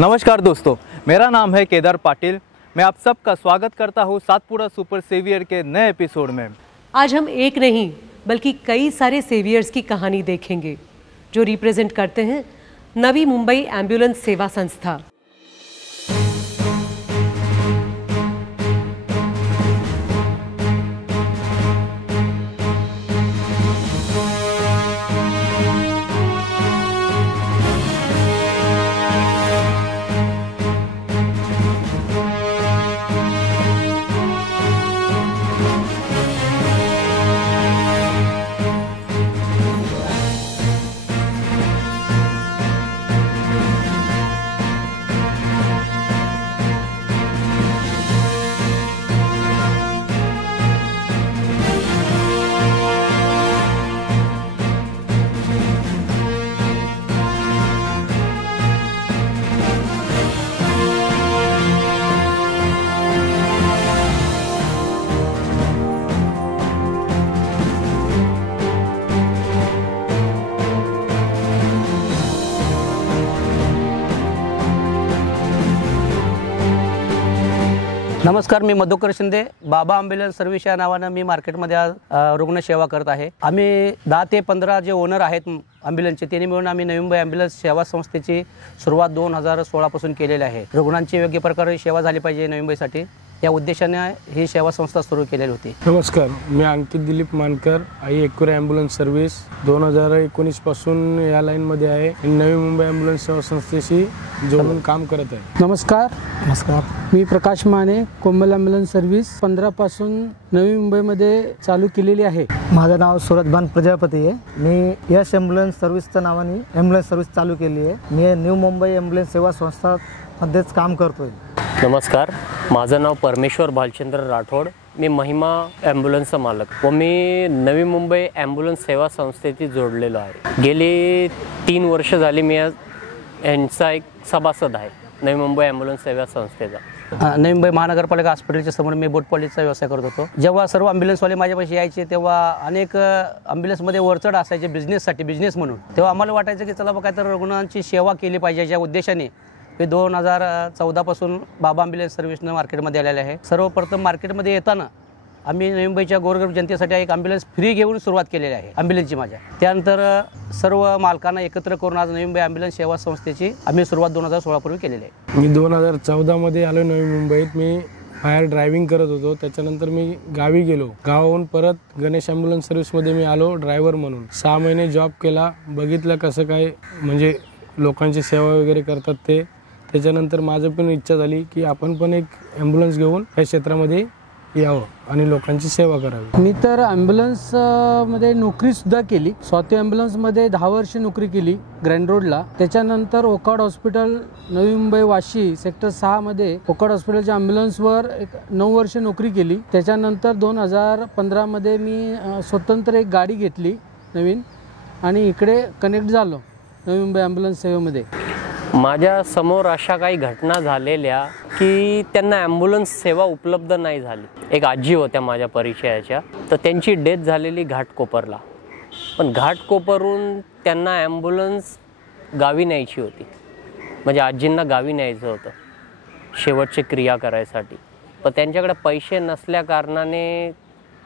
नमस्कार दोस्तों, मेरा नाम है केदार पाटिल। मैं आप सबका स्वागत करता हूँ सातपुड़ा सुपर सेवियर के नए एपिसोड में। आज हम एक नहीं बल्कि कई सारे सेवियर्स की कहानी देखेंगे जो रिप्रेजेंट करते हैं नवी मुंबई एम्बुलेंस सेवा संस्था। नमस्कार, मी मधुकर शिंदे। बाबा ॲम्ब्युलन्स सर्व्हिस या नावानं मी मार्केटमध्ये आज रुग्णसेवा करत आहे। आम्ही 10 ते 15 जे ओनर आहेत ॲम्ब्युलन्सचे त्यांनी मिळून आम्ही नवी मुंबई ॲम्ब्युलन्स सेवा संस्थेची सुरुवात 2016 पासून केलेली आहे। रुग्णांची योग्य प्रकारे सेवा झाली पाहिजे नवी मुंबईसाठी या उद्देशाने ही सेवा संस्था सुरू केलेली होती। नमस्कार, मी अंकित दिलीप मानकर, आई एकूरे ॲम्ब्युलन्स सर्व्हिस 2019 पासून या लाईनमध्ये आहे। नवी मुंबई ॲम्ब्युलन्स सेवा संस्थेशी जोडून काम करत आहे। नमस्कार, मी प्रकाश माने, कोमल ॲम्ब्युलन्स सर्व्हिस 15 पासून नवी मुंबईमध्ये चालू केलेली आहे। माझं नाव सूरजभान प्रजापती आहे। मी यश ॲम्ब्युलन्स सर्व्हिसच्या नावाने ॲम्ब्युलन्स सर्व्हिस चालू केली आहे। मी न्यू मुंबई ॲम्ब्युलन्स सेवा संस्थामध्येच काम करतोय। नमस्कार, माझं नाव परमेश्वर भालचंद्र राठोड, मी महिमा ॲम्ब्युलन्सचा मालक व मी नवी मुंबई ॲम्ब्युलन्स सेवा संस्थेशी जोडलेलो आहे। गेली 3 वर्ष झाली मी यांचा एक सभासद आहे नवी मुंबई ॲम्ब्युलन्स सेवा संस्थेचा। नवी मुंबई महानगरपालिका हॉस्पिटलच्या समोर मी बोट पॉलिसचा व्यवसाय करत होतो। जेव्हा सर्व ॲम्ब्युलन्सवाले माझ्यापाशी यायचे तेव्हा अनेक ॲम्ब्युलन्समध्ये वरचढ असायचे बिझनेस म्हणून। तेव्हा आम्हाला वाटायचं की चला काय तर रुग्णांची सेवा केली पाहिजे या उद्देशाने मी 2014 पासून बाबा ॲम्ब्युलन्स सर्व्हिसनं मार्केटमध्ये आलेले आहे। सर्वप्रथम मार्केटमध्ये येताना आम्ही नवी मुंबईच्या गोरगरीब जनतेसाठी एक ॲम्ब्युलन्स फ्री घेऊन सुरुवात केलेली आहे ॲम्ब्युलन्सची माझ्या। त्यानंतर सर्व मालकांना एकत्र करून आज नवी मुंबई ॲम्ब्युलन्स सेवा संस्थेची आम्ही सुरुवात 2016 पूर्वी केलेली आहे। मी 2014 मध्ये आलो नवी मुंबईत। मी फायर ड्रायव्हिंग करत होतो। त्याच्यानंतर मी गावी गेलो। गावाहून परत गणेश ॲम्ब्युलन्स सर्व्हिसमध्ये मी आलो ड्रायव्हर म्हणून। 6 महिने जॉब केला, बघितलं कसं काय म्हणजे लोकांची सेवा वगैरे करतात ते। त्याच्यानंतर माझं पण इच्छा झाली की आपण पण एक ॲम्ब्युलन्स घेऊन या क्षेत्रामध्ये यावं आणि लोकांची सेवा करावी। मी तर ॲम्ब्युलन्स मध्ये नोकरीसुद्धा केली। स्वाती ॲम्ब्युलन्समध्ये 10 वर्ष नोकरी केली ग्रँड रोडला। त्याच्यानंतर ओकाड हॉस्पिटल नवी मुंबई वाशी सेक्टर 6 मध्ये ओकाड हॉस्पिटलच्या ॲम्ब्युलन्सवर 9 वर्ष नोकरी केली। त्याच्यानंतर 2015 मध्ये मी स्वतंत्र एक गाडी घेतली नवीन आणि इकडे कनेक्ट झालो नवी मुंबई ॲम्ब्युलन्स सेवेमध्ये। माझ्या समोर अशा काही घटना झालेल्या की त्यांना ॲम्ब्युलन्स सेवा उपलब्ध नाही झाली। एक आजी होत्या माझ्या परिचयाच्या, तर त्यांची डेथ झालेली घाटकोपरला। पण घाटकोपरून त्यांना ॲम्ब्युलन्स गावी न्यायची होती, म्हणजे आजींना गावी न्यायचं होतं शेवटची क्रिया करायसाठी। पण त्यांच्याकडे पैसे नसल्या कारणाने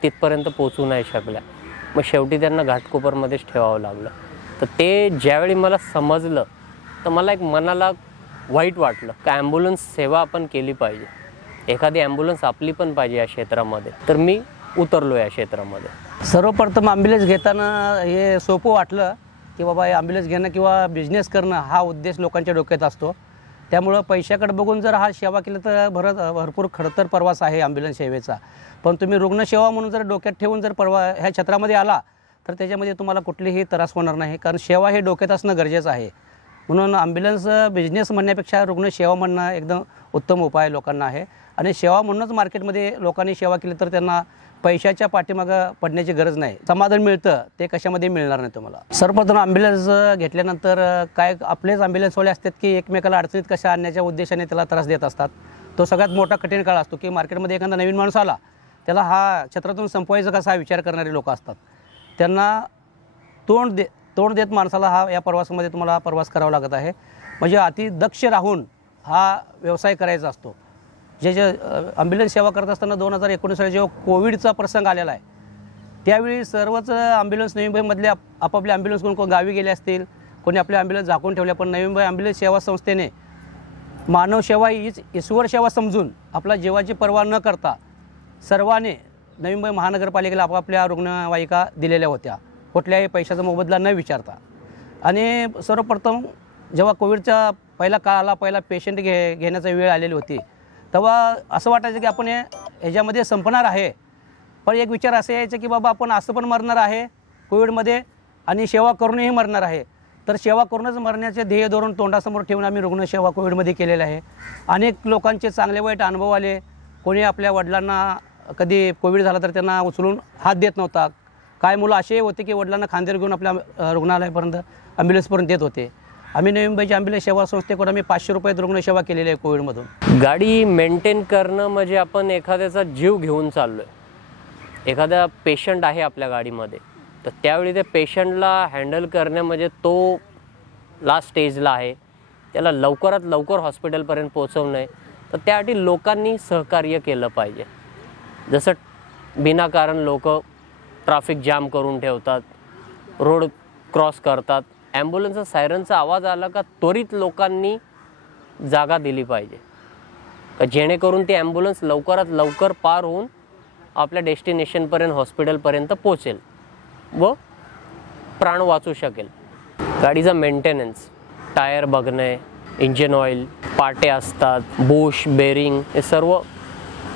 तिथपर्यंत पोचू नाही शकल्या। मग शेवटी त्यांना घाटकोपरमध्येच ठेवावं लागलं। तर ते ज्यावेळी मला समजलं तर मला एक मनाला वाईट वाटलं की ॲम्ब्युलन्स सेवा आपण केली पाहिजे, एखादी ॲम्ब्युलन्स आपली पण पाहिजे या क्षेत्रामध्ये। तर मी उतरलो या क्षेत्रामध्ये। सर्वप्रथम ॲम्ब्युलन्स घेताना हे सोपं वाटलं की बाबा ॲम्ब्युलन्स घेणं किंवा बिझनेस करणं हा उद्देश लोकांच्या डोक्यात असतो। त्यामुळं पैशाकडे बघून जर हा सेवा केलं तर भरपूर खडतर प्रवास आहे ॲम्ब्युलन्स सेवेचा। पण तुम्ही रुग्णसेवा म्हणून जर डोक्यात ठेवून जर ह्या क्षेत्रामध्ये आला तर त्याच्यामध्ये तुम्हाला कुठलीही त्रास होणार नाही, कारण सेवा हे डोक्यात असणं गरजेचं आहे। म्हणून ॲम्ब्युलन्स बिझनेस म्हणण्यापेक्षा रुग्णसेवा म्हणणं एकदम उत्तम उपाय लोकांना आहे। आणि सेवा म्हणूनच मार्केटमध्ये लोकांनी सेवा केली तर त्यांना पैशाच्या पाठीमागं पडण्याची गरज नाही, समाधान मिळतं, ते कशामध्ये मिळणार नाही तुम्हाला। सर्वप्रथम ॲम्ब्युलन्स घेतल्यानंतर काय आपलेच ॲम्ब्युलन्सवाले असतात की एकमेकाला अडचणीत कशा आणण्याच्या उद्देशाने त्याला त्रास देत असतात। तो सगळ्यात मोठा कठीण काळ असतो की मार्केटमध्ये एखादा नवीन माणूस आला त्याला हा क्षेत्रातून संपवायचं कसा हा विचार करणारे लोक असतात। त्यांना तोंड देत माणसाला या प्रवासामध्ये तुम्हाला प्रवास करावा लागत आहे। म्हणजे अति दक्ष राहून हा व्यवसाय करायचा असतो. जे ॲम्ब्युलन्स सेवा करत असताना 2019 साली जेव्हा कोविडचा प्रसंग आलेला आहे, त्यावेळी सर्वच ॲम्ब्युलन्स नवी मुंबईमधले आपापले ॲम्ब्युलन्स कोण गावी गेले असतील, कोणी आपल्या ॲम्ब्युलन्स झाकून ठेवल्या. पण नवी मुंबई ॲम्ब्युलन्स सेवा संस्थेने मानव सेवा हीच ईश्वर सेवा समजून आपला जीवाची पर्वा न करता सर्वांनी नवी मुंबई महानगरपालिकेला आपापल्या रुग्णवाहिका दिलेल्या होत्या, कुठल्याही पैशाचा मोबदला न विचारता. आणि सर्वप्रथम जेव्हा कोविडचा पहिला काळ आला, पहिला पेशंट घेण्याचा वेळ आलेली होती, तेव्हा असं वाटायचं की आपण ह्याच्यामध्ये संपणार आहे. पण एक विचार असे यायचं की बाबा आपण असं पण मरणार आहे कोविडमध्ये आणि सेवा करूनही मरणार आहे. तर सेवा करूनच मरण्याचे ध्येय धोरण तोंडासमोर ठेवून आम्ही रुग्णसेवा कोविडमध्ये केलेलं आहे. अनेक लोकांचे चांगले वाईट अनुभव आले. कोणी आपल्या वडिलांना कधी कोविड झाला तर त्यांना उचलून हात देत नव्हता. काय मुलं असेही होते की वडिलांना खांद्यावर घेऊन आपल्या रुग्णालयापर्यंत ॲम्ब्युलन्सपर्यंत देत होते. आम्ही नवी मुंबईच्या ॲम्ब्युलन्स सेवा संस्थेकडून आम्ही 500 रुपयात रुग्णसेवा केलेली आहे कोविडमधून. गाडी मेंटेन करणं म्हणजे आपण एखाद्याचा जीव घेऊन चाललो आहे. एखादा पेशंट आहे आपल्या गाडीमध्ये, तर त्यावेळी त्या पेशंटला हँडल करणे म्हणजे तो लास्ट स्टेजला आहे, त्याला लवकरात लवकर हॉस्पिटलपर्यंत पोहोचवणं. तर त्यासाठी लोकांनी सहकार्य केलं पाहिजे. जसं विनाकारण लोक ट्रॅफिक जाम करून ठेवतात, रोड क्रॉस करतात. ॲम्ब्युलन्सचा सायरनचा आवाज आला का त्वरित लोकांनी जागा दिली पाहिजे, का जेणेकरून ती ॲम्ब्युलन्स लवकरात लवकर पार होऊन आपल्या डेस्टिनेशनपर्यंत हॉस्पिटलपर्यंत पोचेल व प्राण वाचू शकेल. गाडीचा मेंटेनन्स, टायर बघणे, इंजिन ऑइल, पाटे असतात, बुश, बेरिंग, हे सर्व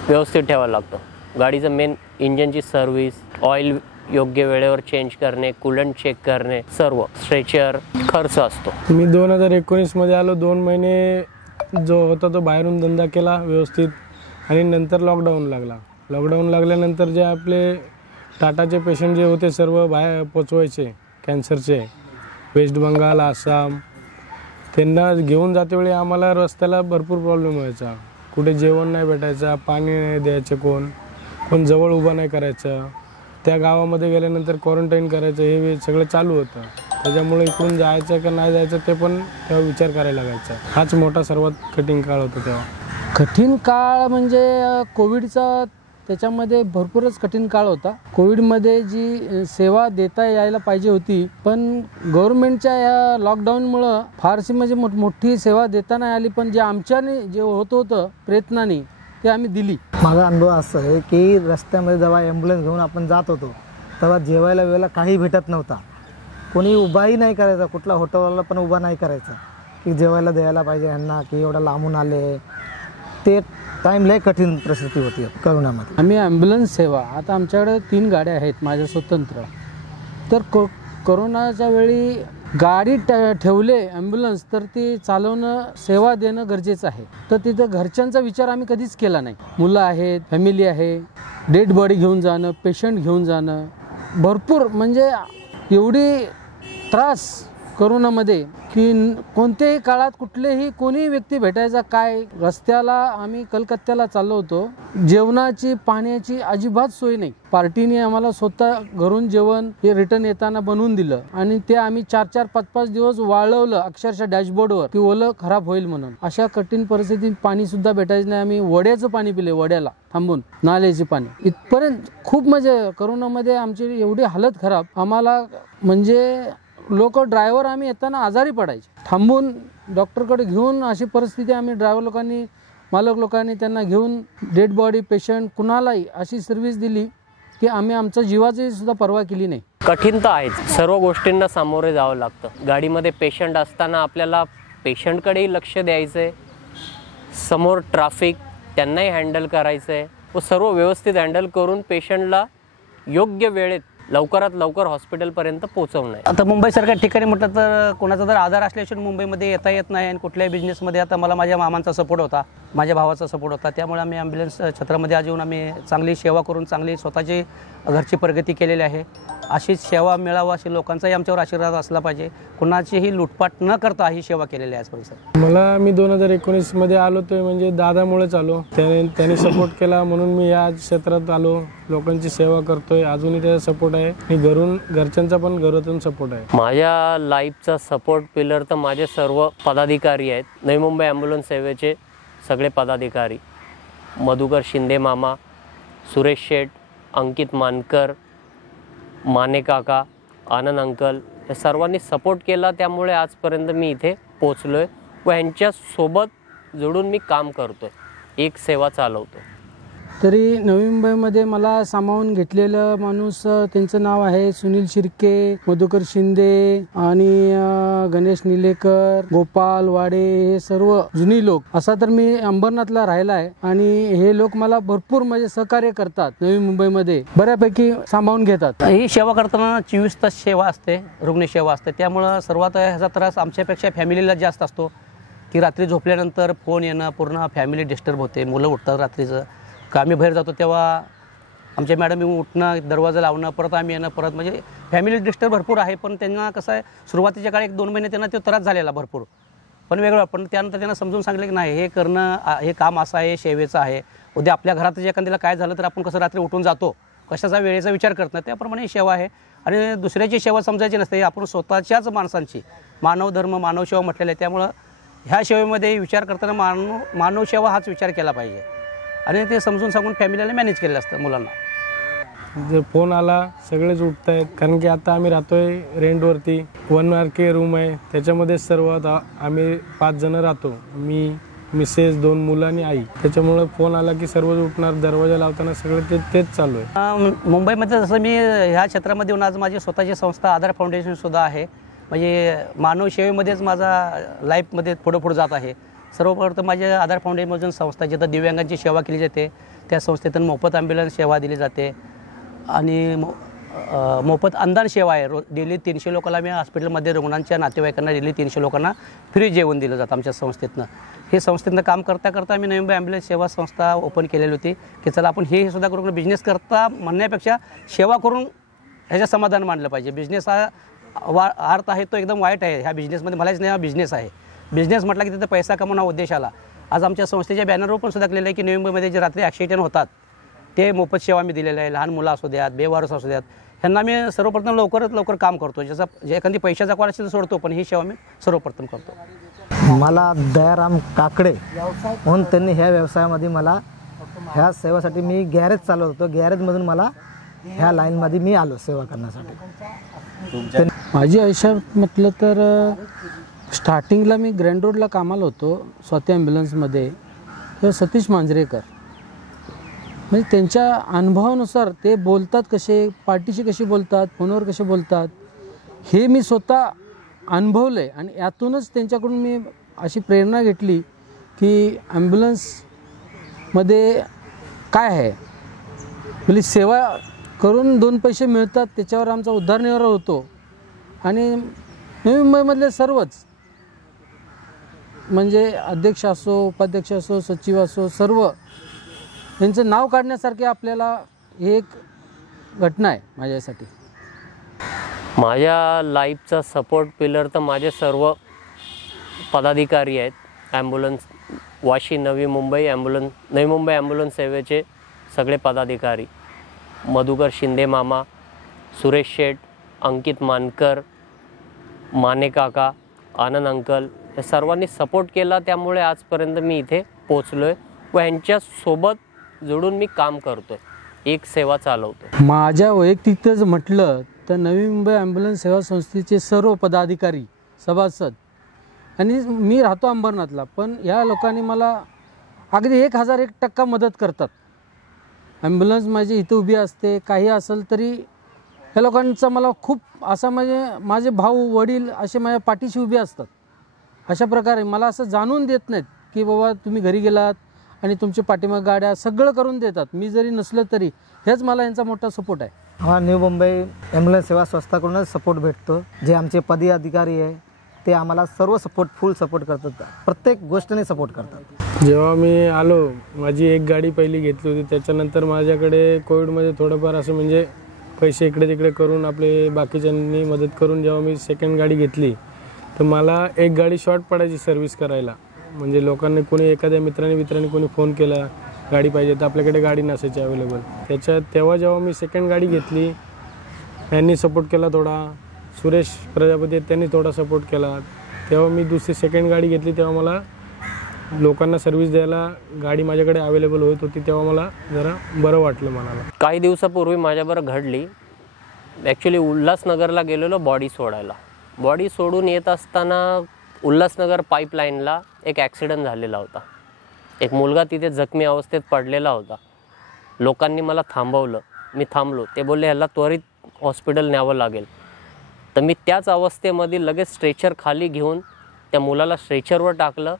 व्यवस्थित ठेवावं लागतं. गाडीचं मेन इंजिनची सर्व्हिस, ऑइल योग्य वेळेवर चेंज करणे, कूलंट चेक करणे, सर्व स्ट्रेचर खर्च असतो. मी 2019 मध्ये आलो. 2 महिने जो होता तो बाहेरून धंदा केला व्यवस्थित, आणि नंतर लॉकडाऊन लागला. लॉकडाऊन लागल्यानंतर जे आपले टाटाचे पेशंट जे होते सर्व बाहेर पोचवायचे कॅन्सरचे, वेस्ट बंगाल, आसाम, त्यांना घेऊन जातेवेळी आम्हाला रस्त्याला भरपूर प्रॉब्लेम व्हायचा. कुठे जेवण नाही भेटायचं, पाणी नाही द्यायचं, कोण जवळ उभा नाही करायचं. त्या गावामध्ये गेल्यानंतर क्वारंटाईन करायचं, हे सगळं चालू होतं. त्याच्यामुळे इकडून जायचं का नाही जायचं ते पण तेव्हा विचार करायला लागायचा. हाच मोठा सर्वात कठीण काळ होता तेव्हा. कठीण काळ म्हणजे कोविडचा, त्याच्यामध्ये भरपूरच कठीण काळ होता. कोविडमध्ये जी सेवा देता यायला पाहिजे होती, पण गव्हर्नमेंटच्या या लॉकडाऊनमुळं फारशी म्हणजे मोठी सेवा देता नाही आली. पण जे आमच्याने जे होतं प्रयत्नाने ते आम्ही दिली. माझा अनुभव असा आहे की रस्त्यामध्ये जेव्हा ॲम्ब्युलन्स घेऊन आपण जात होतो तेव्हा जेवायला वेळेला काही भेटत नव्हता. कोणी उभाही नाही करायचा, कुठला हॉटेलवाला पण उभा नाही करायचा की जेवायला द्यायला पाहिजे यांना, की एवढा लांबून आले. ते टाईम लय कठीण परिस्थिती होती करोनामध्ये. आम्ही ॲम्ब्युलन्स सेवा, आता आमच्याकडे 3 गाड्या आहेत माझ्या स्वतंत्र. तर कोरोनाच्या वेळी गाडी ठेवले ॲम्ब्युलन्स तर ती चालवणं, सेवा देणं गरजेचं आहे. तर तिथं घरच्यांचा विचार आम्ही कधीच केला नाही. मुलं आहेत, फॅमिली आहे, डेड बॉडी घेऊन जाणं, पेशंट घेऊन जाणं, भरपूर म्हणजे एवढी त्रास कोरोनामध्ये की कोणत्याही काळात कुठलेही कोणी व्यक्ती भेटायचा काय. रस्त्याला आम्ही कलकत्त्याला चाललो होतो, जेवणाची पाण्याची अजिबात सोय नाही. पार्टीने आम्हाला स्वतः घरून जेवण हे रिटर्न येताना बनवून दिलं आणि ते आम्ही 4-4, 5-5 दिवस वाळवलं अक्षरशः डॅशबोर्डवर की ओलं खराब होईल म्हणून. अशा कठीण परिस्थितीत पाणी सुद्धा भेटायचं नाही. आम्ही वड्याचं पाणी पिले, वड्याला थांबून, नाल्याचे पाणी. इथपर्यंत खूप म्हणजे कोरोनामध्ये आमची एवढी हालत खराब. आम्हाला म्हणजे लोक ड्रायव्हर आम्ही येताना आजारी पडायचे, थांबून डॉक्टरकडे घेऊन. अशी परिस्थिती आम्ही ड्रायव्हर लोकांनी, मालक लोकांनी त्यांना घेऊन डेड बॉडी पेशंट कुणालाही अशी सर्व्हिस दिली की आम्ही आमच्या जीवाची सुद्धा पर्वा केली नाही. कठीण तर आहेच, सर्व गोष्टींना सामोरे जावं लागतं. गाडीमध्ये पेशंट असताना आपल्याला पेशंटकडेही लक्ष द्यायचं आहे, समोर ट्रॅफिक त्यांनाही हँडल करायचं आहे व सर्व व्यवस्थित हँडल करून पेशंटला योग्य वेळेत लवकरात लवकर हॉस्पिटलपर्यंत पोहोचवणं आहे. आता मुंबईसारख्या ठिकाणी म्हटलं तर कोणाचा जर आधार असल्याशिवाय मुंबईमध्ये येता येत नाही. आणि कुठल्याही बिझनेसमध्ये आता मला माझ्या मामांचा सपोर्ट होता, माझ्या भावाचा सपोर्ट होता. त्यामुळे आम्ही ॲम्ब्युलन्स क्षेत्रामध्ये आज येऊन आम्ही चांगली सेवा करून चांगली स्वतःची घरची प्रगती केलेली आहे. अशीच सेवा मिळावं, अशी लोकांचाही आमच्यावर आशीर्वाद असला पाहिजे. कुणाचीही लुटपाट न करता ही सेवा केलेली आहे आजपर्यंत. मी 2019 मध्ये आलो तो म्हणजे दादामुळेच आलो. त्यांनी सपोर्ट केला म्हणून मी या क्षेत्रात आलो. लोकांची सेवा करतोय, अजूनही त्याचा सपोर्ट आहे आणि घरच्यांचा पण घरातून सपोर्ट आहे. माझ्या लाईफचा सपोर्ट पिलर तर माझे सर्व पदाधिकारी आहेत. नवी मुंबई ॲम्ब्युलन्स सेवेचे सगळे पदाधिकारी, मधुकर शिंदे मामा, सुरेश शेठ, अंकित मानकर, माने काका, आनंद अंकल, या सर्वांनी सपोर्ट केला. त्यामुळे आजपर्यंत मी इथे पोचलो आहे व ह्यांच्यासोबत जोडून मी काम करतो आहे, एक सेवा चालवतो. तरी नवी मुंबईमध्ये मला सामावून घेतलेलं माणूस, त्यांचं नाव आहे सुनील शिर्के, मधुकर शिंदे आणि गणेश निलेकर, गोपाल वाडे, हे सर्व जुनी लोक. असा तर मी अंबरनाथला राहिला आहे आणि हे लोक मला भरपूर म्हणजे सहकार्य करतात. नवी मुंबईमध्ये बऱ्यापैकी सामावून घेतात. ही सेवा करताना 24 तास सेवा असते, रुग्णसेवा असते. त्यामुळं सर्वात ह्याचा त्रास आमच्यापेक्षा फॅमिलीला जास्त असतो की रात्री झोपल्यानंतर फोन येणं, पूर्ण फॅमिली डिस्टर्ब होते. मुलं उठतात रात्रीचं, आम्ही बाहेर जातो तेव्हा आमच्या मॅडम येऊन उठणं, दरवाजा लावणं, परत आम्ही येणं, परत म्हणजे फॅमिली डिस्टर्ब भरपूर आहे. पण त्यांना कसं आहे, सुरुवातीच्या काळी 1-2 महिने त्यांना तो त्रास झालेला भरपूर, पण वेगळं. पण त्यानंतर त्यांना समजून सांगितलं की नाही, हे करणं, हे काम असं आहे, सेवेचं आहे. उद्या आपल्या घरात एखाद्याला काय झालं तर आपण कसं रात्री उठून जातो, कशाचा वेळेचा विचार करत नाही, त्याप्रमाणे ही सेवा आहे. आणि दुसऱ्याची सेवा समजायची नसते, आपण स्वतःच्याच माणसांची मानवधर्म, मानवसेवा म्हटलेलं आहे. त्यामुळं ह्या सेवेमध्ये विचार करताना मानवसेवा हाच विचार केला पाहिजे आणि ते समजून सांगून फॅमिलीला मॅनेज केलेलं असतं मुलांना. जर फोन आला सगळेच उठत आहेत, कारण की आता आम्ही राहतोय रेंटवरती. 1 RK रूम आहे, त्याच्यामध्ये सर्व आम्ही 5 जण राहतो, मी, मिसेस, 2 मुलं आणि आई. त्याच्यामुळं फोन आला की सर्वच उठणार, दरवाजा लावताना सगळं तेच चालू आहे. मुंबईमध्ये जसं मी ह्या क्षेत्रामध्ये येऊन आज माझी स्वतःची संस्था आधार फाउंडेशनसुद्धा आहे. म्हणजे मानव सेवेमध्येच माझा लाईफमध्ये पुढं जात आहे. सर्वप्रथम माझ्या आधार फाउंडेशनमधून संस्था जिथं दिव्यांगांची सेवा केली जाते, त्या संस्थेतून मोफत ॲम्ब्युलन्स सेवा दिली जाते आणि मोफत अंधार सेवा आहे. डेली 300 लोकांना मी हॉस्पिटलमध्ये रुग्णांच्या नातेवाईकांना डेली 300 लोकांना फ्री जेवण दिलं जातं आमच्या संस्थेतनं. हे संस्थेतनं काम करता करता आम्ही नवी मुंबई ॲम्ब्युलन्स सेवा संस्था ओपन केलेली होती की चला आपण हे सुद्धा करून बिझनेस करता म्हणण्यापेक्षा सेवा करून ह्याचं समाधान मानलं पाहिजे. बिझनेस हा अर्थ आहे तो एकदम वाईट आहे. ह्या बिझनेसमध्ये मलाच नाही, हा बिझनेस आहे. बिझनेस म्हटला की तिथं पैसा कमवणं उद्देश आला. आज आमच्या संस्थेच्या बॅनरवर पण सुद्धा केलेलं आहे की नवी मुंबईमध्ये जे रात्री ॲक्सिडेंट होतात ते मोफत सेवा मी दिलेलं आहे. लहान मुलं असू द्यात, बेवारस असू द्यात, ह्यांना मी सर्वप्रथम लवकर काम करतो. जसं जे एखादी पैशाचा कॉल असेल तर सोडतो, पण ही सेवा मी सर्वप्रथम करतो. मला दयाराम काकडे म्हणून त्यांनी ह्या व्यवसायामध्ये मला ह्या सेवेसाठी मी गॅरेज चालवत होतो. गॅरेजमधून मला ह्या लाईनमध्ये मी आलो सेवा करण्यासाठी. माझी आयुष्यात म्हटलं तर स्टार्टिंगला मी ग्रँड रोडला कामाला होतो स्वाती ॲम्ब्युलन्समध्ये. तर सतीश मांजरेकर म्हणजे त्यांच्या अनुभवानुसार ते बोलतात कसे, पार्टीशी कशी बोलतात, फोनवर कसे बोलतात, हे मी स्वतः अनुभवलं आहे. आणि यातूनच त्यांच्याकडून मी अशी प्रेरणा घेतली की ॲम्ब्युलन्समध्ये काय आहे, म्हणजे सेवा करून 2 पैसे मिळतात, त्याच्यावर आमचा उद्धारनिर्वाह होतो. आणि नवी मुंबईमधले सर्वच म्हणजे अध्यक्ष असो, उपाध्यक्ष असो, सचिव असो, सर्व यांचं नाव काढण्यासारखे आपल्याला हे एक घटना आहे माझ्यासाठी. माझ्या लाईफचा सपोर्ट पिलर तर माझे सर्व पदाधिकारी आहेत. ॲम्ब्युलन्स वाशी नवी मुंबई ॲम्ब्युलन्स सेवेचे सगळे पदाधिकारी, मधुकर शिंदे मामा, सुरेश शेठ, अंकित मानकर, माने काका, आनंद अंकल, या सर्वांनी सपोर्ट केला. त्यामुळे आजपर्यंत मी इथे पोचलो आहे व ह्यांच्यासोबत जोडून मी काम करतो आहे, एक सेवा चालवतो. माझ्या वैयक्तिकच म्हटलं तर नवी मुंबई ॲम्ब्युलन्स सेवा संस्थेचे सर्व पदाधिकारी, सभासद, आणि मी राहतो अंबरनाथला, पण या लोकांनी मला अगदी 1001% मदत करतात. ॲम्ब्युलन्स माझी इथं उभी असते, काही असेल तरी ह्या लोकांचा मला खूप असा म्हणजे माझे भाऊ वडील असे माझ्या पाठीशी उभे असतात. अशा प्रकारे मला असं जाणून देत नाहीत की बाबा तुम्ही घरी गेलात आणि तुमची पाठीमाग गाड्या सगळं करून देतात. मी जरी नसलं तरी हेच मला यांचा मोठा सपोर्ट आहे. हा न्यू मुंबई ॲम्ब्युलन्स सेवा संस्थाकडूनच सपोर्ट भेटतो. जे आमचे पदी अधिकारी आहे ते आम्हाला सर्व फुल सपोर्ट करतात, प्रत्येक गोष्टीने सपोर्ट करतात. जेव्हा मी आलो, माझी एक गाडी पहिली घेतली होती, त्याच्यानंतर माझ्याकडे कोविडमध्ये थोडंफार असं म्हणजे पैसे इकडे तिकडे करून आपले बाकीच्यांनी मदत करून जेव्हा मी सेकंड गाडी घेतली तर मला एक गाडी शॉर्ट पडायची सर्व्हिस करायला. म्हणजे लोकांनी कोणी एखाद्या मित्रांनी कोणी फोन केला गाडी पाहिजे, तर आपल्याकडे गाडी नसायची अवेलेबल. तेव्हा जेव्हा मी सेकंड गाडी घेतली, यांनी सपोर्ट केला थोडा, सुरेश प्रजापती त्यांनी थोडा सपोर्ट केला. तेव्हा मी दुसरी सेकंड गाडी घेतली, तेव्हा मला लोकांना सर्व्हिस द्यायला गाडी माझ्याकडे अवेलेबल होत होती. तेव्हा मला जरा बरं वाटलं मनाला. काही दिवसापूर्वी माझ्याबरोबर घडली. ॲक्च्युली उल्हासनगरला गेलेलो बॉडी सोडायला. बॉडी सोडून येत असताना उल्हासनगर पाईपलाईनला एक ॲक्सिडेंट झालेला होता. एक मुलगा तिथे जखमी अवस्थेत पडलेला होता. लोकांनी मला थांबवलं. मी थांबलो. ते बोलले ह्याला त्वरित हॉस्पिटल न्यावं लागेल. तर मी त्याच अवस्थेमध्ये लगेच स्ट्रेचर खाली घेऊन त्या मुलाला स्ट्रेचरवर टाकलं.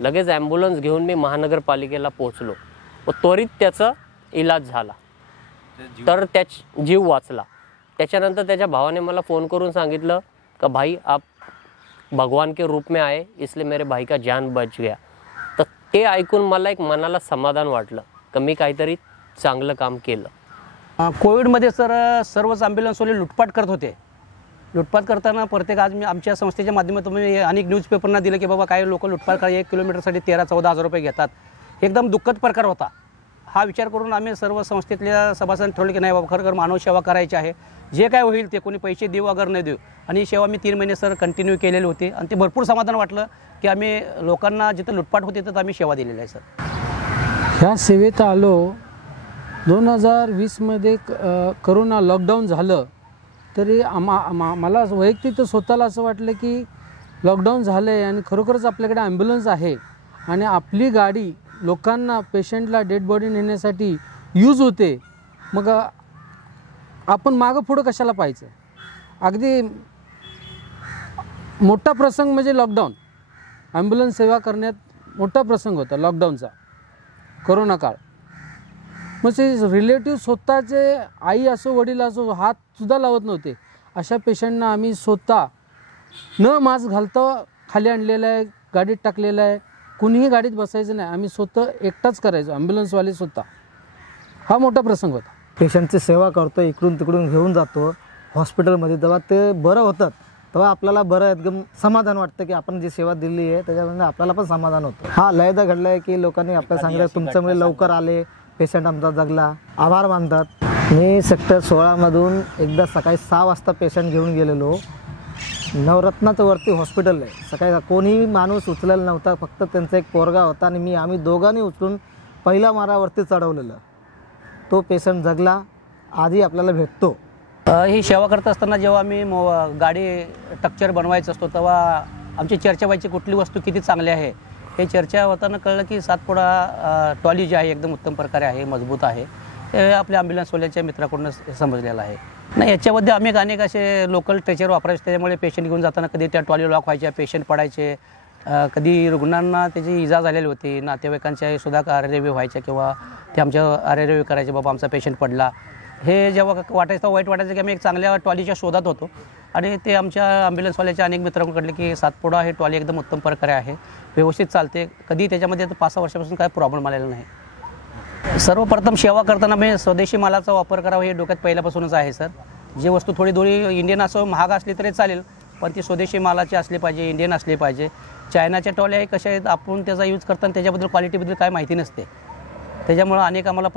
लगेच ॲम्ब्युलन्स घेऊन मी महानगरपालिकेला पोचलो व त्वरित त्याचा इलाज झाला. तर जीव वाचला. त्याच्यानंतर त्याच्या भावाने मला फ़ोन करून सांगितलं का भाई आप भगवान के रूप में आए, इसलिए मेरे भाई का जान बच गया. तर ते ऐकून मला एक मनाला समाधान वाटलं का मी काहीतरी चांगलं काम केलं. कोविडमध्ये सर्वच ॲम्ब्युलन्सवाले लुटपाट करत होते. लुटपाट करताना प्रत्येक आज मी आमच्या संस्थेच्या माध्यमातून मी अनेक न्यूजपेपरना दिलं की बाबा काही लोक लुटपाट 1 किलोमीटरसाठी 13-14 हजार रुपये घेतात. एकदम दुःखद प्रकार होता. हा विचार करून आम्ही सर्व संस्थेतल्या सभासदांनी ठरवलं की नाही बाबा खरं मानव सेवा करायची आहे. जे काय होईल ते, कोणी पैसे देऊ अगर नाही देऊ. आणि ही सेवा मी 3 महिने कंटिन्यू केलेली होती आणि ते भरपूर समाधान वाटलं की आम्ही लोकांना जिथं लुटपाट होते तिथं आम्ही सेवा दिलेली आहे. ह्या सेवेत आलो 2020मध्ये. करोना लॉकडाऊन झालं तरी मला वैयक्तिक तर स्वतःला असं वाटलं की लॉकडाऊन झालं आहे आणि खरोखरच आपल्याकडे ॲम्ब्युलन्स आहे आणि आपली गाडी लोकांना, पेशंटला डेड बॉडी नेण्यासाठी यूज होते. मग आपण मागं पुढं कशाला पाहायचं. अगदी मोठा प्रसंग म्हणजे लॉकडाऊन. ॲम्ब्युलन्स सेवा करण्यात मोठा प्रसंग होता लॉकडाऊनचा, कोरोना काळ. मग ते रिलेटिव्ह स्वतःचे आई असो वडील असो हातसुद्धा लावत नव्हते. अशा पेशंटना आम्ही स्वतः न मास्क घालता खाली आणलेलं आहे, गाडीत टाकलेलं आहे. कुणीही गाडीत बसायचं नाही, आम्ही स्वतः एकटाच करायचो, ॲम्ब्युलन्सवाले स्वतः. हा मोठा प्रसंग होता. पेशंटची सेवा करतो, इकडून तिकडून घेऊन जातो हॉस्पिटलमध्ये. तेव्हा ते बरं होतात, तेव्हा आपल्याला बरं एकदम समाधान वाटतं की आपण जी सेवा दिली आहे त्याच्यामध्ये आपल्याला पण समाधान होतं. हा लयदा घडला आहे की लोकांनी आपल्याला सांगितलं तुमच्यामुळे लवकर आले, पेशंट आमचा जगला, आभार मानतात. मी सेक्टर 16मधून एकदा सकाळी 6 वाजता पेशंट घेऊन गेलेलो. नवरत्नाचं वरती हॉस्पिटल आहे. सकाळी कोणीही माणूस उचलेला नव्हता, फक्त त्यांचा एक पोरगा होता आणि आम्ही दोघांनी उचलून पहिल्या माळ्यावरती चढवलेलं. तो पेशंट जगला. आधी आपल्याला भेटतो. ही सेवा करत असताना जेव्हा आम्ही गाडी स्ट्रक्चर बनवायचं असतो तेव्हा आमची चर्चा व्हायची कुठली वस्तू किती चांगली आहे. हे चर्चा होताना कळलं की सातपुडा ट्रॉली जी आहे एकदम उत्तम प्रकारे आहे, मजबूत आहे. हे आपल्या ॲम्ब्युलन्सवाल्याच्या मित्राकडूनच समजलेलं आहे. नाही, याच्यामध्ये आम्ही अनेक असे लोकल स्ट्रेचर वापरायचे. त्याच्यामुळे पेशंट घेऊन जाताना कधी त्या ट्रॉली लॉक व्हायच्या, पेशंट पडायचे. कधी रुग्णांना त्याची इजा झालेली होती. नातेवाईकांच्या सुद्धा आरेरेवी व्हायच्या किंवा ते आमच्या आरेरेवी करायचे, बाबा आमचा पेशंट पडला. हे जेव्हा वाटायचं वाईट वाटायचं की आम्ही एक चांगल्या ट्रॉलीच्या शोधात होतो. आणि ते आमच्या ॲम्ब्युलन्सवाल्याच्या अनेक मित्रांकडून कळले की सातपुडा हे ट्रॉली एकदम उत्तम प्रकारे आहे, व्यवस्थित चालते. कधी त्याच्यामध्ये 5-6 वर्षापासून काय प्रॉब्लेम आलेला नाही. सर्वप्रथम सेवा करताना मी स्वदेशी मालाचा वापर करावा हे डोक्यात पहिल्यापासूनच आहे सर. जी वस्तू थोडी इंडियन असो, महाग असली तरी चालेल, पण ती स्वदेशी मालाची असली पाहिजे, इंडियन असली पाहिजे. चायनाच्या ट्रॉल्या हे कशा आहेत, आपण त्याचा यूज करताना त्याच्याबद्दल क्वालिटीबद्दल काय माहिती नसते. त्याच्यामुळं अनेक आम्हाला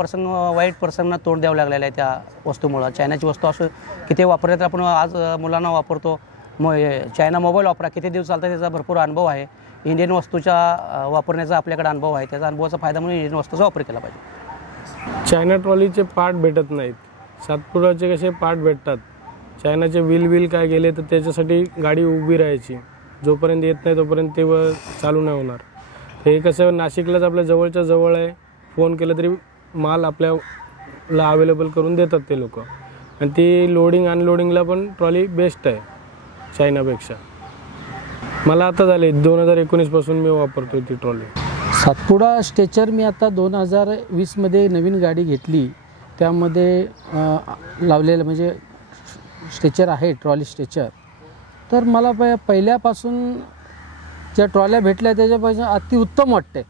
वाईट प्रसंगांना तोंड द्यावं लागलेलं आहे त्या वस्तूमुळं. चायनाची वस्तू असो किती वापरले तर आपण आज मुलांना वापरतो. चायना मोबाईल वापरा, किती दिवस चालतात त्याचा भरपूर अनुभव आहे. इंडियन वस्तूच्या वापरण्याचा आपल्याकडे अनुभव आहे. त्याचा अनुभवाचा फायदा म्हणून इंडियन वस्तूचा वापर केला पाहिजे. चायना ट्रॉलीचे पार्ट भेटत नाहीत, सातपुडाचे कसे पार्ट भेटतात. चायनाचे व्हील काय गेले तर त्याच्यासाठी गाडी उभी राहायची, जोपर्यंत येत नाही तोपर्यंत ते चालू नाही होणार. हे कसं नाशिकलाच आपल्या जवळच्या जवळ आहे, फोन केलं तरी माल आपल्याला अवेलेबल करून देतात ते लोक. आणि ती लोडिंग अनलोडिंगला पण ट्रॉली बेस्ट आहे चायनापेक्षा. मला आता झाले 2019पासून मी वापरतो ती ट्रॉली. सातपुडा स्ट्रेचर मी आता 2020मध्ये नवीन गाडी घेतली, त्यामध्ये लावलेलं म्हणजे स्ट्रेचर आहे, ट्रॉली स्ट्रेचर. तर मला पहिल्यापासून ज्या ट्रॉल्या भेटल्या त्याच्यापासून अतिउत्तम वाटते.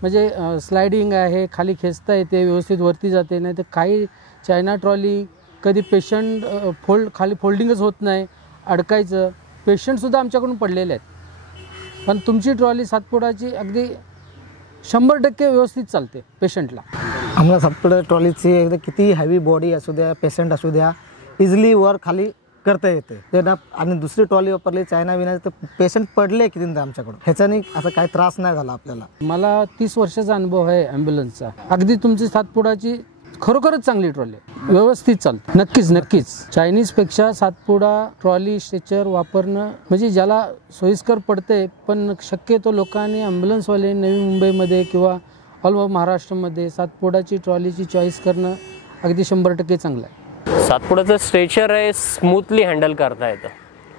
म्हणजे स्लायडिंग आहे, खाली खेचता येते, व्यवस्थित वरती जाते. नाही तर काही चायना ट्रॉली कधी पेशंट खाली फोल्डिंगच होत नाही, अडकायचं. पेशंटसुद्धा आमच्याकडून पडलेले आहेत. पण तुमची ट्रॉली सातपुडाची अगदी 100% व्यवस्थित चालते पेशंटला. आम्हाला सातपुडा ट्रॉलीची एकदा किती हेवी बॉडी असू द्या, पेशंट असू द्या, इझिली वर खाली करता येते ते ना. आणि दुसरी ट्रॉली वापरली चायना विना तर पेशंट पडले किती आमच्याकडून, ह्याच्याने असं काही त्रास नाही झाला आपल्याला. मला 30 वर्षाचा अनुभव आहे ॲम्ब्युलन्सचा. अगदी तुमची सातपुडाची खरोखरच चांगली ट्रॉली व्यवस्थित चालते. नक्कीच चायनीजपेक्षा सातपुडा ट्रॉली स्ट्रेचर वापरणं म्हणजे ज्याला सोयीस्कर पडते, पण शक्यतो लोकांनी ॲम्ब्युलन्सवाले नवी मुंबईमध्ये किंवा ऑल ओव्हर महाराष्ट्रामध्ये सातपुडाची ट्रॉलीची चॉईस करणं अगदी 100% चांगलं आहे. सातपुडाचं स्ट्रेचर आहे स्मूथली हँडल करता येतं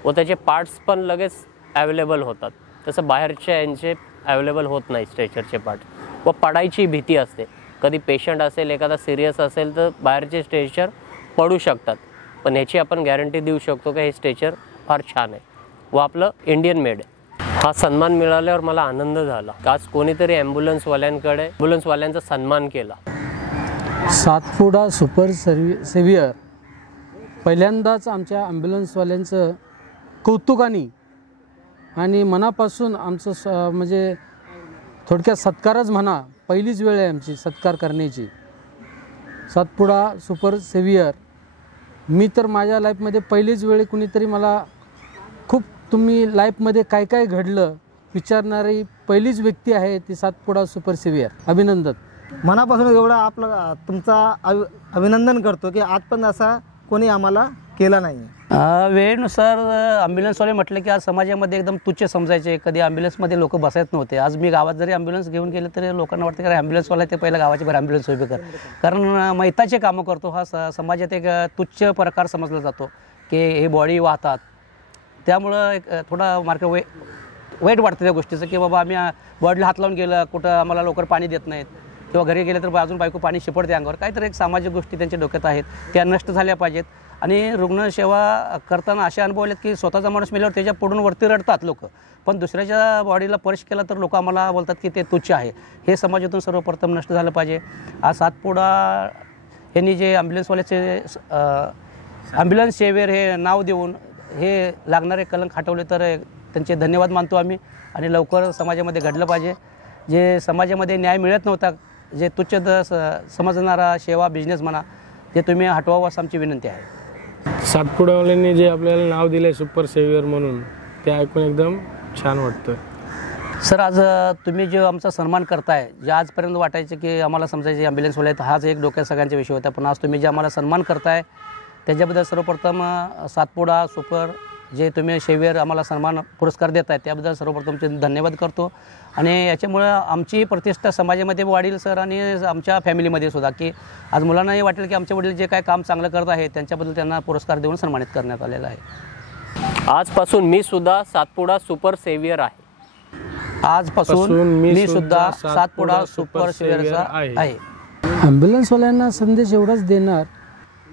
व त्याचे पार्ट्स पण लगेच अवेलेबल होतात. तसं बाहेरच्या यांचे अवेलेबल होत नाही स्ट्रेचरचे पार्ट्स. व पडायची भीती असते, कधी पेशंट असेल एखादा सिरियस असेल तर बाहेरचे स्ट्रेचर पडू शकतात. पण ह्याची आपण गॅरंटी देऊ शकतो की हे स्ट्रेचर फार छान आहे व आपलं इंडियन मेड आहे. हा सन्मान मिळाल्यावर मला आनंद झाला. आज कोणीतरी ॲम्ब्युलन्सवाल्यांचा सन्मान केला. सातपुडा सुपर सेव्हियर पहिल्यांदाच आमच्या ॲम्ब्युलन्सवाल्यांचं कौतुकाने आणि मनापासून आमचं म्हणजे थोडक्यात सत्कारच म्हणा. पहिलीच वेळ आहे आमची सत्कार करण्याची. सातपुडा सुपर सेव्हियर मी तर माझ्या लाईफमध्ये पहिलीच वेळ कुणीतरी मला खूप तुम्ही लाईफमध्ये काय काय घडलं विचारणारी पहिलीच व्यक्ती आहे ती सातपुडा सुपर सेव्हियर. अभिनंदन. मनापासून एवढं आपलं तुमचा अभिनंदन करतो की आज पण असा कोणी आम्हाला केला नाही. वेळेनुसार ॲम्ब्युलन्सवाले म्हटलं की आज समाजामध्ये एकदम तुच्छ समजायचे. कधी ॲम्ब्युलन्समध्ये लोक बसायच नव्हते. आज मी गावात जरी ॲम्ब्युलन्स घेऊन गेले तरी लोकांना वाटतं की ॲम्ब्युलन्सवाला ते पहिलं गावाची बरं ॲम्ब्युलन्स उभी कर, कारण मैताचे कामं करतो. हा समाजात एक तुच्छ प्रकार समजला जातो की हे बॉडी वाहतात. त्यामुळं एक थोडा वाईट वाटतं त्या गोष्टीचं की बाबा आम्ही बॉडीला हात लावून गेलं, कुठं आम्हाला लवकर पाणी देत नाहीत किंवा घरी गेले तर अजून बायको पाणी शिपडते अंगावर. काहीतरी एक सामाजिक गोष्टी त्यांच्या डोक्यात आहेत, त्या नष्ट झाल्या पाहिजेत. आणि रुग्णसेवा करताना असे अनुभव आलेत की स्वतःचा माणूस मेल्यावर त्याच्या पुढून वरती रडतात लोक, पण दुसऱ्याच्या बॉडीला स्पर्श केला तर लोक आम्हाला बोलतात की ते तुच्छ आहे. हे समाजातून सर्वप्रथम नष्ट झालं पाहिजे. आज सातपुडा यांनी जे ॲम्ब्युलन्सवाल्याचे ॲम्ब्युलन्स सेव्हियर हे नाव देऊन हे लागणारे कलंक हटवले तर त्यांचे धन्यवाद मानतो आम्ही. आणि लवकर समाजामध्ये घडलं पाहिजे. जे समाजामध्ये न्याय मिळत नव्हता, जे तुच्छ समजणारा सेवा बिझनेस म्हणा, ते तुम्ही हटवावं असं आमची विनंती आहे. सातपुडावाल्यांनी जे आपल्याला नाव दिलं आहे सुपर सेव्हियर म्हणून, ते ऐकून एकदम छान वाटतं. सर, आज तुम्ही जो आमचा सन्मान करताय, जे आजपर्यंत वाटायचे की आम्हाला समजायचे ॲम्ब्युलन्सवाले आहेत, हाच एक डोक्यात सगळ्यांचा विषय होता, पण आज तुम्ही जे आम्हाला सन्मान करताय त्याच्याबद्दल सर्वप्रथम सातपुडा सुपर जे तुम्ही सेव्हियर आम्हाला सन्मान पुरस्कार देत आहे त्याबद्दल सर्वप्रथम तुमचे धन्यवाद करतो. आणि याच्यामुळं आमची प्रतिष्ठा समाजामध्ये वाढेल सर, आणि आमच्या फॅमिलीमध्ये सुद्धा, की आज मुलांनाही वाटेल की आमचे वडील जे काय काम चांगलं करत आहे त्यांच्याबद्दल त्यांना पुरस्कार देऊन सन्मानित करण्यात आलेला आहे. आजपासून मी सुद्धा सातपुडा सुपर सेव्हियर आहे. आजपासून मी सुद्धा सातपुडा सुपर सेव्हियरचा आहे. ॲम्ब्युलन्सवाल्यांना संदेश एवढाच देणार,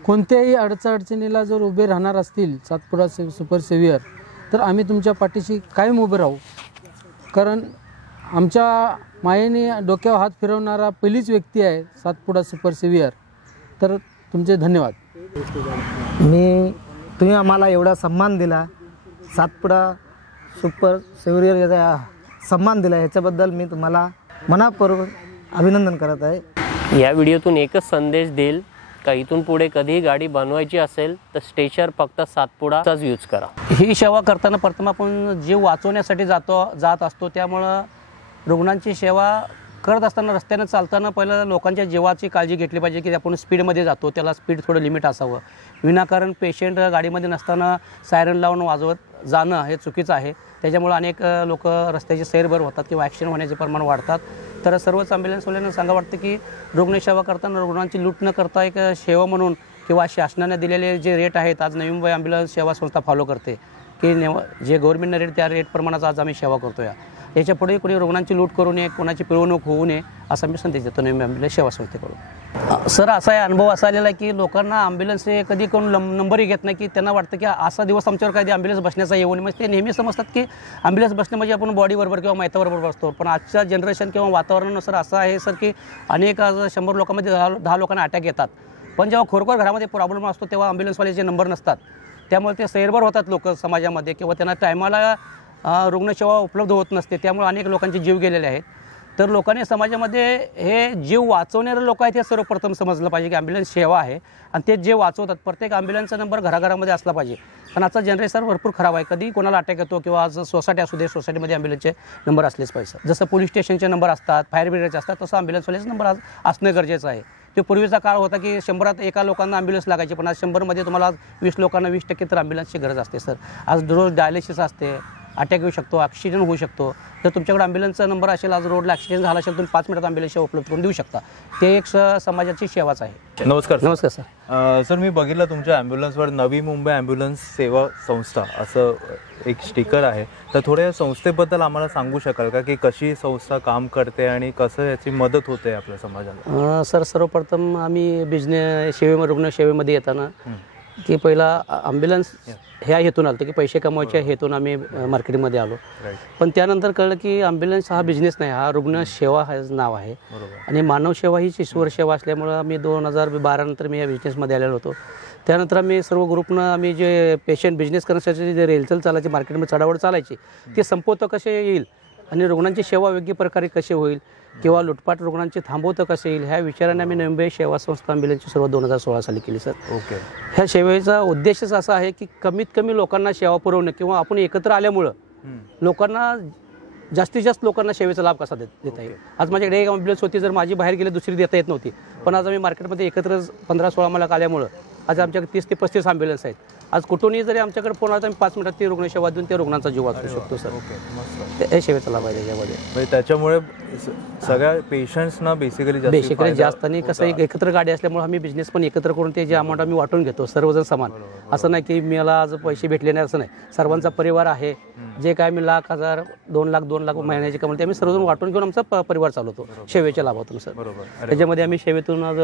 कोणत्याही अडचणीला जर उभे राहणार असतील सातपुडा सुपर सेव्हियर, तर आम्ही तुमच्या पाठीशी कायम उभे राहू. कारण आमच्या मायेने डोक्यावर हात फिरवणारा पहिलीच व्यक्ती आहे सातपुडा सुपर सेव्हियर. तर तुमचे धन्यवाद. तुम्ही आम्हाला एवढा सन्मान दिला, सातपुडा सुपर सेव्हियर याचा सन्मान दिला, याच्याबद्दल मी तुम्हाला मनापूर्वक अभिनंदन करत आहे. या व्हिडिओतून एकच संदेश देईल का इथून पुढे कधीही गाडी बनवायची असेल तर स्ट्रेचर फक्त सातपुडाचाच यूज करा. ही सेवा करताना प्रथम आपण जीव वाचवण्यासाठी जात असतो. त्यामुळं रुग्णांची सेवा करत असताना रस्त्यानं चालताना पहिलं लोकांच्या जीवाची काळजी घेतली पाहिजे की आपण स्पीडमध्ये जातो, त्याला स्पीड थोडं लिमिट असावं. विनाकारण पेशंट गाडीमध्ये नसताना सायरन लावून वाजवत जाणं हे चुकीचं आहे. त्याच्यामुळे अनेक लोक रस्त्याची सैरभर होतात किंवा ॲक्सिडेंट होण्याचे प्रमाण वाढतात. तर सर्वच ॲम्ब्युलन्सवाल्यांना सांगा वाटतं की रुग्णसेवा करताना रुग्णांची लूट न करता एक सेवा म्हणून किंवा शासनाने दिलेले जे रेट आहेत, आज नवी मुंबई ॲम्ब्युलन्स सेवा संस्था फॉलो करते की जे गव्हर्नमेंटने रेट त्या रेटप्रमाणेच आज आम्ही सेवा करतो. याच्या पुढे कोणी रुग्णांची लूट करू नये, कोणाची पिळवणूक होऊ नये असा मी संदेश देतो नवी ॲम्ब्युलन्स सेवा संस्थेकडून. सर, असा आहे अनुभव असा आलेला आहे की लोकांना ॲम्ब्युलन्स हे कधी कोण नंबरही घेत नाही, की त्यांना वाटतं की असा दिवस आमच्यावर कधी ॲम्ब्युलन्स बसण्याचा येऊ नये. म्हणजे ते नेहमी समजतात की ॲम्ब्युलन्स बसणं म्हणजे आपण बॉडीबरोबर किंवा मैताबरोबर बसतो. पण आजच्या जनरेशन किंवा वातावरणानुसार असं आहे सर की अनेक 100 लोकांमध्ये 10 लोकांना अटॅक येतात. पण जेव्हा खरोखर घरामध्ये प्रॉब्लेम असतो तेव्हा ॲम्ब्युलन्सवाल्याचे नंबर नसतात. त्यामुळे ते सैरभर होतात लोक समाजामध्ये, किंवा त्यांना टायमाला रुग्णसेवा उपलब्ध होत नसते. त्यामुळे अनेक लोकांचे जीव गेलेले आहेत. तर लोकांनी समाजामध्ये हे जीव वाचवणारे लोक आहेत हे सर्वप्रथम समजलं पाहिजे की ॲम्ब्युलन्स सेवा आहे आणि ते जे वाचवतात प्रत्येक ॲम्ब्युलन्सचा नंबर घराघरामध्ये असला पाहिजे. पण आजचा जनरेशन भरपूर खराब आहे. कधी कोणाला अटॅक येतो किंवा आज सोसायटी असू दे, सोसायटीमध्ये ॲम्ब्युलन्सचे नंबर असलेच पाहिजे. जसं पोलीस स्टेशनचे नंबर असतात, फायर ब्रिगेडचे असतात, तसं ॲम्ब्युलन्सवाल्याचे नंबर आज असणं गरजेचं आहे. ते पूर्वीचा काळ होता की 100 एका लोकांना ॲम्ब्युलन्स लागायची, पण आज 100मध्ये तुम्हाला 20 लोकांना 20% तर ॲम्ब्युलन्सची गरज असते सर. आज रोज डायलिसिस असते, अटॅक येऊ शकतो, ॲक्सिडेंट होऊ शकतो. तर तुमच्याकडे ॲम्ब्युलन्सचा नंबर असेल, आज रोडला ॲक्सिडेंट झाला असेल, तुम्ही 5 मिनिटात ॲम्ब्युलन्स सेवा उपलब्ध करून देऊ शकता. ते एक समाजाची सेवाच आहे. नमस्कार नमस्कार सर. सर मी बघितलं तुमच्या ॲम्ब्युलन्सवर नवी मुंबई ॲम्ब्युलन्स सेवा संस्था असं एक स्टिकर आहे. तर थोड्या संस्थेबद्दल आम्हाला सांगू शकाल का की कशी संस्था काम करते आणि कसं याची मदत होते आपल्या समाजाला? सर सर्वप्रथम आम्ही बिझनेस रुग्णसेवेमध्ये येताना की पहिला ॲम्ब्युलन्स ह्या हेतून आलं की पैसे कमवायच्या हेतून आम्ही मार्केटमध्ये आलो. पण त्यानंतर कळलं की ॲम्ब्युलन्स हा बिझनेस नाही, हा रुग्णसेवा हा नाव आहे. आणि मानवसेवा ही ईश्वर सेवा असल्यामुळं आम्ही 2012 नंतर मी या बिझनेसमध्ये आलेलो होतो. त्यानंतर आम्ही सर्व ग्रुपनं आम्ही जे पेशंट बिझनेस करण्यासाठी जे रेलचल चालायची, मार्केटमध्ये चढावड चालायची, ते संपवतं कसे येईल आणि रुग्णांची सेवा योग्य प्रकारे कशी होईल किंवा लुटपाट रुग्णांचे थांबवतं कसं येईल ह्या विचाराने आम्ही नवी मुंबई सेवा संस्था ॲम्ब्युलन्सची सुरुवात 2016 साली केली सर. ओके. ह्या सेवेचा उद्देशच असा आहे की कमीत कमी लोकांना सेवा पुरवणं किंवा आपण एकत्र आल्यामुळं लोकांना जास्तीत जास्त लोकांना सेवेचा लाभ कसा देता येईल. आज माझ्याकडे एक ॲम्ब्युलन्स होती, जर माझी बाहेर गेली दुसरी देता येत नव्हती. पण आज आम्ही मार्केटमध्ये एकत्र 15-16 मला आल्यामुळं आज आमच्याकडे 30 ते 35 ॲम्ब्युलन्स आहेत. आज कुठूनही जरी आमच्याकडे फोन आला तर आम्ही 5 मिनिटात ती रुग्णसेवा देऊन त्या रुग्णांचा जीव वाचवू शकतो सर. हे सेवेचा लाभ आहे त्याच्यामध्ये. त्याच्यामुळे सगळ्या पेशंट्सना बेसिकली जास्त आणि कसं एक एकत्र गाडी असल्यामुळे आम्ही बिझनेस पण एकत्र करून ते जे अमाऊंट आम्ही वाटून घेतो सर्वजण समान. असं नाही की मला आज पैसे भेटले नाही असं नाही. सर्वांचा परिवार आहे. जे काय मी 1,00,000, 1,000, 2,00,000 महिन्याची कमवते आम्ही सर्वजण वाटून घेऊन आमचा परिवार चालवतो सेवेच्या लाभातून सर. त्याच्यामध्ये आम्ही सेवेतून आज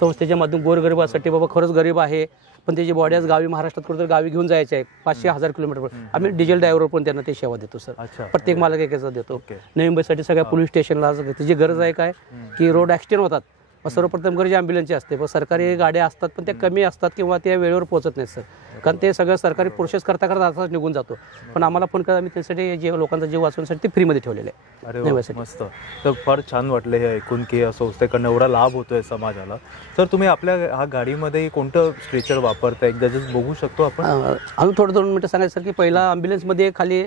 संस्थेच्या माध्यमातून गोरगरिबासाठी बाबा खरंच गरीब आहे पण त्याची बॉडी आज गावी महाराष्ट्रात कुठं गावी घेऊन जायचे आहे 500-1000 किलोमीटर, आम्ही डिझेल ड्रायव्हर पण त्यांना ते सेवा देतो सर. प्रत्येक मालक एकाचा देतो. नवी मुंबईसाठी सगळ्या पोलीस स्टेशनला आज त्याची गरज आहे काय की रोड ॲक्सिडेंट होतात, मग सर्वप्रथम गरज ॲम्ब्युलन्सची असते. पण सरकारी गाड्या असतात पण त्या कमी असतात किंवा त्या वेळेवर पोहोचत नाहीत सर. कारण ते सगळं सरकारी प्रोसेस करता असाच निघून जातो. पण आम्हाला फोन करा, आम्ही त्यासाठी जे लोकांचा जीव वाचवण्यासाठी ते फ्रीमध्ये ठेवलेले आहे. अरे मस्त. तर फार छान वाटलं हे ऐकून की या संस्थेकडनं एवढा लाभ होतोय समाजाला. तर तुम्ही आपल्या ह्या गाडीमध्ये कोणतं स्ट्रेचर वापरता एकदा जस्ट बघू शकतो आपण? आम्ही थोडं 2 मिनिटं सांगायचं सर की पहिला ॲम्ब्युलन्समध्ये खाली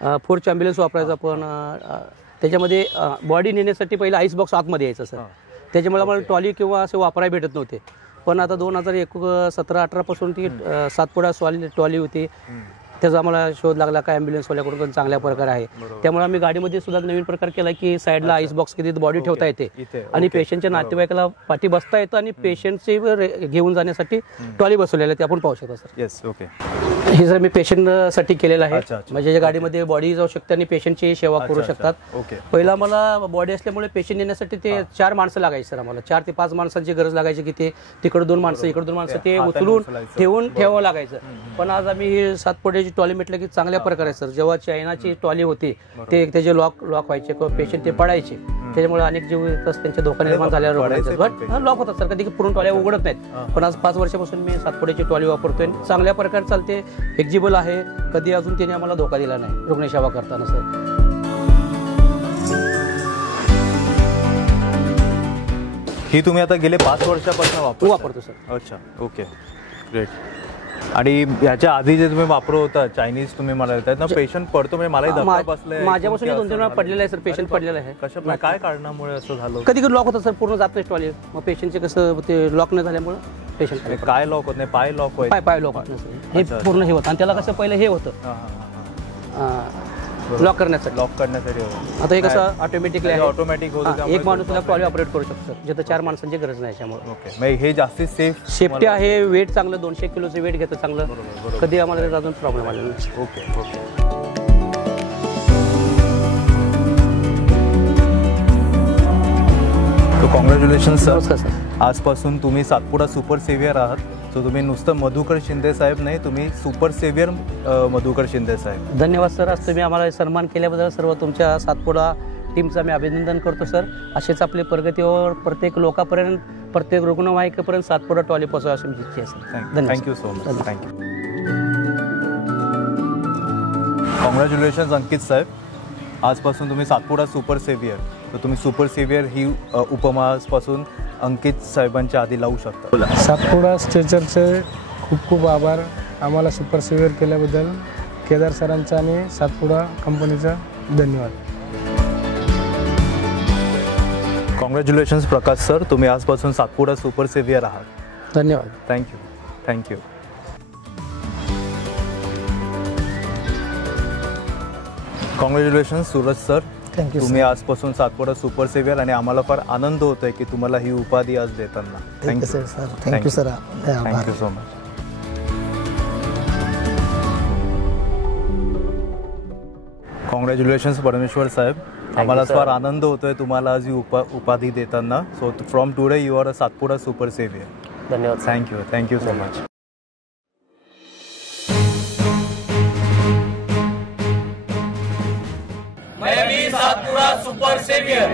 4ची ॲम्ब्युलन्स वापरायचा, पण त्याच्यामध्ये बॉडी नेण्यासाठी पहिला आईस बॉक्स आतमध्ये यायचं सर. त्याच्यामुळे आम्हाला ट्रॉली किंवा असे वापरायला भेटत नव्हते. पण आता 2017-18 पासून ती 7 पुढा ट्रॉली होती. त्याचा आम्हाला शोध लागला काय ॲम्ब्युलन्सवाल्याकडून पण चांगल्या प्रकारे आहे. त्यामुळे आम्ही गाडीमध्ये सुद्धा नवीन प्रकार केला की साईडला आईस बॉक्स किती बॉडी ठेवता येते आणि पेशंटच्या नातेवाईकाला पाठी बसता येतं आणि पेशंटचे घेऊन जाण्यासाठी ट्रॉली बसवलेलं आहे ते आपण पाहू शकतो सर. येस. ओके. हे सर मी पेशंटसाठी केलेलं आहे. म्हणजे गाडीमध्ये बॉडी जाऊ शकते आणि पेशंटची सेवा करू शकतात. पहिला मला बॉडी असल्यामुळे पेशंट येण्यासाठी ते 4 माणसं लागायची सर. आम्हाला 4 ते 5 माणसांची गरज लागायची की ते तिकडे 2 माणसं इकडे 2 माणसं ते उचलून ठेवावं लागायचं. पण आज आम्ही ही 7 पुढे ट्रॉली म्हटलं की चांगल्या प्रकारे सर. जेव्हा चायनाची ट्रॉली होती ते त्याचे लॉक व्हायचे किंवा पेशंट ते पडायचे, त्याच्यामुळे अनेक जीव त्यांच्या धोका निर्माण झाल्यावर लॉक होतात सर. कधी पूर्ण ट्रॉल्या उघडत नाहीत. पण आज 5 वर्षापासून मी 7 पुढेची ट्रॉली वापरतोय. चांगल्या प्रकारे चालते, फ्लेक्झिबल आहे. कधी अजून त्याने आम्हाला धोका दिला नाही रुग्णसेवा करताना सर. ही तुम्ही आता गेले 5 वर्षापासून वापरतो सर. अच्छा. ओके. ग्रेट. आणि ह्याच्या आधी जे तुम्ही वापरत होता चायनीज तुम्ही मला येतात ना पेशंट पडतो म्हणजे मलाही धक्का बसलाय. माझ्यापासून 2-3 वेळा पडलेला आहे सर. पेशंट पडलेला आहे. कशा काय कारणामुळे असं झालं? कधी कधी लॉक होतं सर, पूर्ण जात नाही ट्रॉली. मग पेशंटचे कसं ते लॉक न झाल्यामुळे पेशंट काय लॉक होत नाही, पाय लॉक होईल, पाय लॉक होत नाही हे पूर्ण हे होतं. आणि त्याला कसं पहिलं हे होतं लॉक करण्यासाठी आता हे कसं ऑटोमॅटिकली होतं. एक माणूस त्याला ट्रॉली ऑपरेट करू शकतो जिथं 4 माणसांची गरज नाही. त्याच्यामुळे हे जास्ती सेफ्टी आहे. वेट चांगलं 200 किलोचं वेट घेतं चांगलं. कधी आम्हाला अजून प्रॉब्लेम आला नाही. ओके. ओके. Congratulation sir. नमस्कार सर. आजपासून तुम्ही सातपुडा सुपर सेव्हियर आहात. सो तुम्ही नुसतं मधुकर शिंदे साहेब नाही, तुम्ही सुपर सेव्हियर मधुकर शिंदे साहेब. धन्यवाद सर. आज तुम्ही आम्हाला सन्मान केल्याबद्दल सर्व तुमच्या सातपुडा टीमचं मी अभिनंदन करतो सर. असेच आपली प्रगतीवर प्रत्येक लोकांपर्यंत प्रत्येक रुग्णवाहिकेपर्यंत सातपुडा ट्रॉली पोहोचावी अशी माझी इच्छा आहे sir. Thank you so much. Thank you. Congratulation Ankit साहेब. आजपासून तुम्ही सातपुडा सुपर सेव्हियर तर तुम्ही सुपर सेवियर ही उपमापासून अंकित साहेबांच्या आधी लावू शकता. सातपुडा स्ट्रेचरचे खूप खूप आभार आम्हाला सुपर सेवियर केल्याबद्दल. केदार सरांचा आणि सातपुडा कंपनीचा धन्यवाद. कॉंग्रॅच्युलेशन्स प्रकाश सर, तुम्ही आजपासून सातपुडा सुपर सेवियर आहात. धन्यवाद. Thank you. Thank you. Congratulations Suraj sir, thank you तुम्ही आजपासून सातपुडा सुपर सेवियर आणि आम्हाला फार आनंद होतोय की तुम्हाला ही उपाधी आज देताना. Thank you sir. Thank you sir. Thank you so much. Congratulations परमेश्वर साहेब, आम्हाला sir. फार आनंद होतोय तुम्हाला आज ही उपाधी देताना. So from today you are a Satpuda super saviour. धन्यवाद. Thank you so much. मैं भी सातपुड़ा सुपर सेवियर